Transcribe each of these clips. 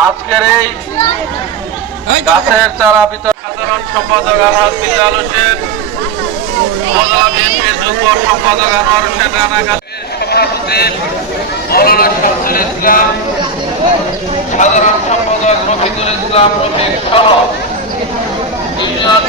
আজকের এই গাছের চারা বিতরণ সাধারণ সম্পাদক আলহাজ বিল্লাল হোসেন উপজেলা বিএনপির যুগ্ম সম্পাদক আনোয়ার হোসেন রানাঘাটের সভাপতি মৌলানা শামসুল ইসলাম সাধারণ সম্পাদক রফিকুল ইসলাম রফিক সহ ইউনিয়ন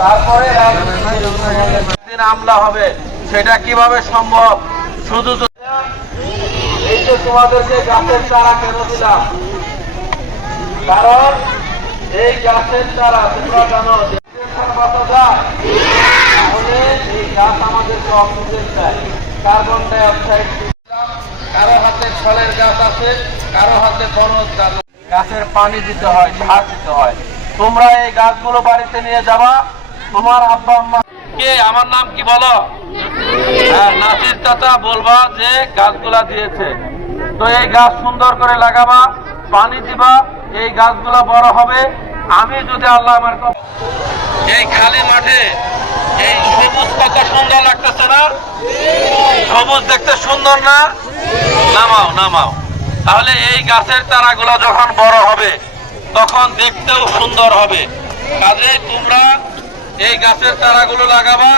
তারপরে হামলা হবে। সেটা কীভাবে সম্ভব? শুধু এই যে তোমাদেরকে গাছের চারা কেন দিলাম, কারণ এই গাছের চারা তোমরা জানো কার্বন ডাই কারও হাতে ফলের গাছ আছে কারও হাতে গাছের পানি দিতে হয়, সার দিতে হয়। তোমরা এই গাছগুলো বাড়িতে নিয়ে যাবা। তোমার আব্বা আম্মা কে? আমার নাম কি বলো? হ্যাঁ নাসির চাচা বলবা যে গাছগুলা দিয়েছে। তো এই গাছ সুন্দর করে লাগাবা, পানি দিবা, এই গাছগুলা বড় হবে। আমি যদি আল্লাহ আমার এই খালি মাঠে এই সবুজ কত সুন্দর লাগতেছে না? সবুজ দেখতে সুন্দর না? নামাও নামাও। তাহলে এই গাছের তারাগুলো যখন বড় হবে, তখন দেখতেও সুন্দর হবে। কাজে তোমরা এই গাছের চারাগুলো লাগাবা।